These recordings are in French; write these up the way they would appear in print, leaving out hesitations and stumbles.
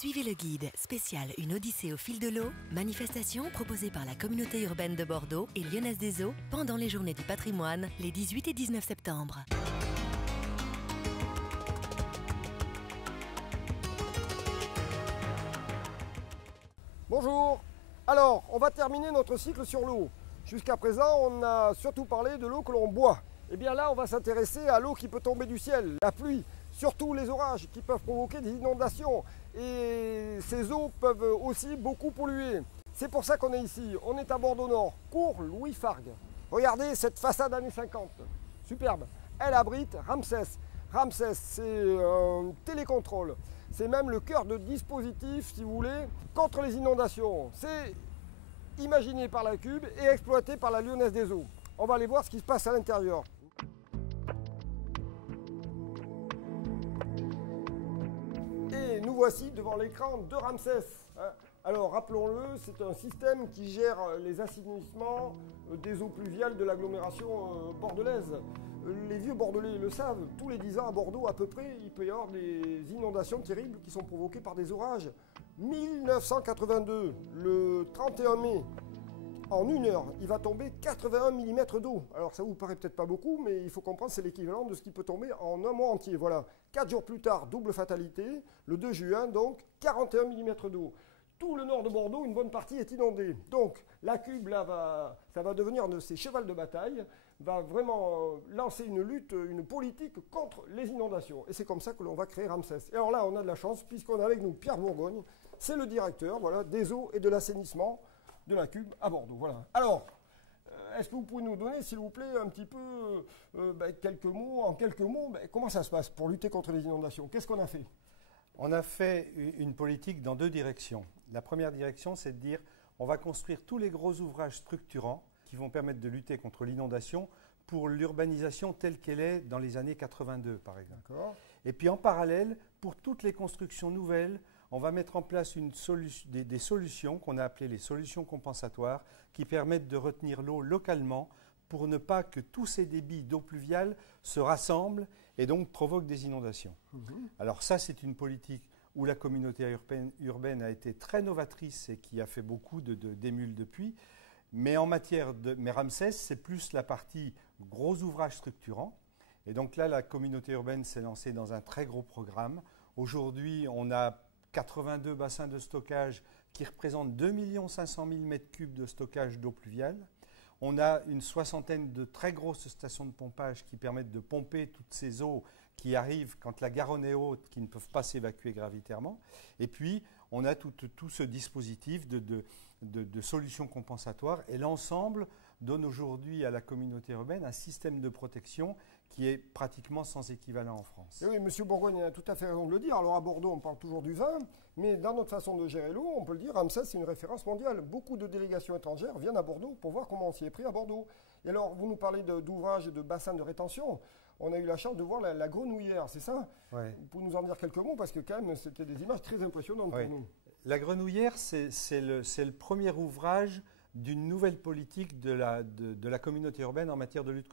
Suivez le guide spécial Une Odyssée au fil de l'eau, manifestation proposée par la communauté urbaine de Bordeaux et Lyonnaise des Eaux pendant les Journées du patrimoine les 18 et 19 septembre. Bonjour. Alors, on va terminer notre cycle sur l'eau. Jusqu'à présent, on a surtout parlé de l'eau que l'on boit. Et bien là, on va s'intéresser à l'eau qui peut tomber du ciel, la pluie, surtout les orages qui peuvent provoquer des inondations. Et ces eaux peuvent aussi beaucoup polluer. C'est pour ça qu'on est ici. On est à Bordeaux-Nord, cours Louis Fargue. Regardez cette façade années 50. Superbe. Elle abrite Ramsès. Ramsès, c'est un télécontrôle. C'est même le cœur de dispositif, si vous voulez, contre les inondations. C'est imaginé par la Cube et exploité par la Lyonnaise des Eaux. On va aller voir ce qui se passe à l'intérieur. Et nous voici devant l'écran de Ramsès. Alors rappelons-le, c'est un système qui gère les assainissements des eaux pluviales de l'agglomération bordelaise. Les vieux Bordelais le savent, tous les 10 ans à Bordeaux à peu près, il peut y avoir des inondations terribles qui sont provoquées par des orages. 1982, le 31 mai, en une heure, il va tomber 81 mm d'eau. Alors ça vous paraît peut-être pas beaucoup, mais il faut comprendre c'est l'équivalent de ce qui peut tomber en un mois entier. Voilà, 4 jours plus tard, double fatalité, le 2 juin, donc 41 mm d'eau. Tout le nord de Bordeaux, une bonne partie est inondée. Donc la Cube, là, ça va devenir un de ses chevals de bataille, va vraiment lancer une lutte, une politique contre les inondations. Et c'est comme ça que l'on va créer Ramsès. Et alors là, on a de la chance, puisqu'on a avec nous Pierre Bourgogne, c'est le directeur voilà, des eaux et de l'assainissement de la Cube à Bordeaux. Voilà. Alors, est-ce que vous pouvez nous donner, s'il vous plaît, un petit peu, quelques mots, comment ça se passe pour lutter contre les inondations? Qu'est-ce qu'on a fait? On a fait une politique dans deux directions. La première direction, c'est de dire on va construire tous les gros ouvrages structurants qui vont permettre de lutter contre l'inondation pour l'urbanisation telle qu'elle est dans les années 82, par exemple. Et puis en parallèle, pour toutes les constructions nouvelles, on va mettre en place des solutions qu'on a appelées les solutions compensatoires qui permettent de retenir l'eau localement pour ne pas que tous ces débits d'eau pluviale se rassemblent et donc provoquent des inondations. Alors ça, c'est une politique où la communauté urbaine a été très novatrice et qui a fait beaucoup d'émules depuis. Mais en matière mais Ramsès, c'est plus la partie gros ouvrages structurants. Et donc là, la communauté urbaine s'est lancée dans un très gros programme. Aujourd'hui, on a 82 bassins de stockage qui représentent 2 500 000 m3 de stockage d'eau pluviale. On a une soixantaine de très grosses stations de pompage qui permettent de pomper toutes ces eaux qui arrivent quand la Garonne est haute, qui ne peuvent pas s'évacuer gravitairement. Et puis, on a tout ce dispositif de solutions compensatoires. Et l'ensemble donne aujourd'hui à la communauté urbaine un système de protection qui est pratiquement sans équivalent en France. Et oui, M. Bourgogne a tout à fait raison de le dire. Alors à Bordeaux, on parle toujours du vin, mais dans notre façon de gérer l'eau, on peut le dire, Ramsès, c'est une référence mondiale. Beaucoup de délégations étrangères viennent à Bordeaux pour voir comment on s'y est pris à Bordeaux. Et alors, vous nous parlez d'ouvrages et de bassins de rétention. On a eu la chance de voir la Grenouillère, c'est ça? Ouais. Vous pouvez nous en dire quelques mots, parce que quand même, c'était des images très impressionnantes pour nous. La Grenouillère, c'est le premier ouvrage d'une nouvelle politique de la communauté urbaine en matière de lutte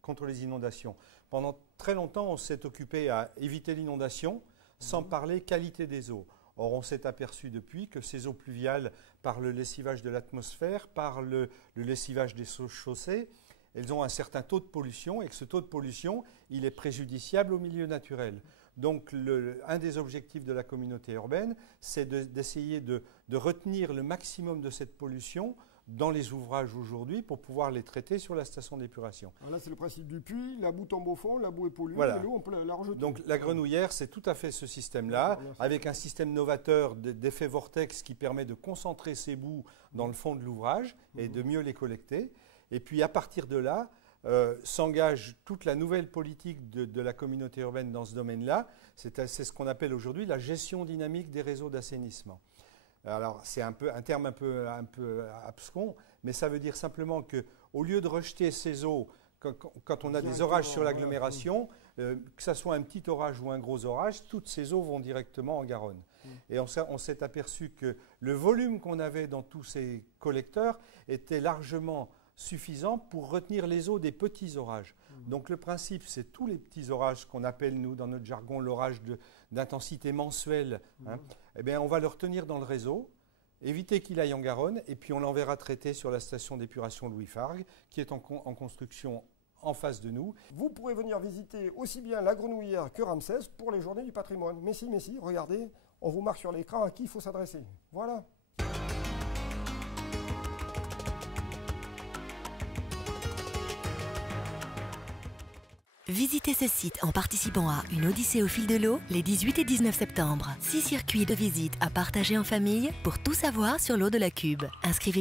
contre les inondations. Pendant très longtemps, on s'est occupé à éviter l'inondation sans parler qualité des eaux. Or, on s'est aperçu depuis que ces eaux pluviales, par le lessivage de l'atmosphère, par le lessivage des chaussées, elles ont un certain taux de pollution et que ce taux de pollution, il est préjudiciable au milieu naturel. Donc, un des objectifs de la communauté urbaine, c'est d'essayer de retenir le maximum de cette pollution dans les ouvrages aujourd'hui pour pouvoir les traiter sur la station d'épuration. Là, c'est le principe du puits, la boue tombe au fond, la boue est polluée, voilà. Et l'eau, on peut la rejeter. Donc la Grenouillère, c'est tout à fait ce système-là, avec un système novateur d'effet vortex qui permet de concentrer ces boues dans le fond de l'ouvrage et de mieux les collecter. Et puis à partir de là, s'engage toute la nouvelle politique de la communauté urbaine dans ce domaine-là. C'est ce qu'on appelle aujourd'hui la gestion dynamique des réseaux d'assainissement. Alors, c'est un terme un peu abscon, mais ça veut dire simplement qu'au lieu de rejeter ces eaux, quand on a des orages sur l'agglomération, que ce soit un petit orage ou un gros orage, toutes ces eaux vont directement en Garonne. Et on s'est aperçu que le volume qu'on avait dans tous ces collecteurs était largement suffisant pour retenir les eaux des petits orages. Donc le principe, c'est tous les petits orages qu'on appelle, nous, dans notre jargon, l'orage d'intensité mensuelle, eh bien, on va le retenir dans le réseau, éviter qu'il aille en Garonne, et puis on l'enverra traiter sur la station d'épuration Louis Fargue, qui est en construction en face de nous. Vous pourrez venir visiter aussi bien la Grenouillère que Ramsès pour les journées du patrimoine. Mais si, regardez, on vous marque sur l'écran à qui il faut s'adresser. Voilà. Visitez ce site en participant à une Odyssée au fil de l'eau les 18 et 19 septembre. 6 circuits de visite à partager en famille pour tout savoir sur l'eau de la Cube. Inscrivez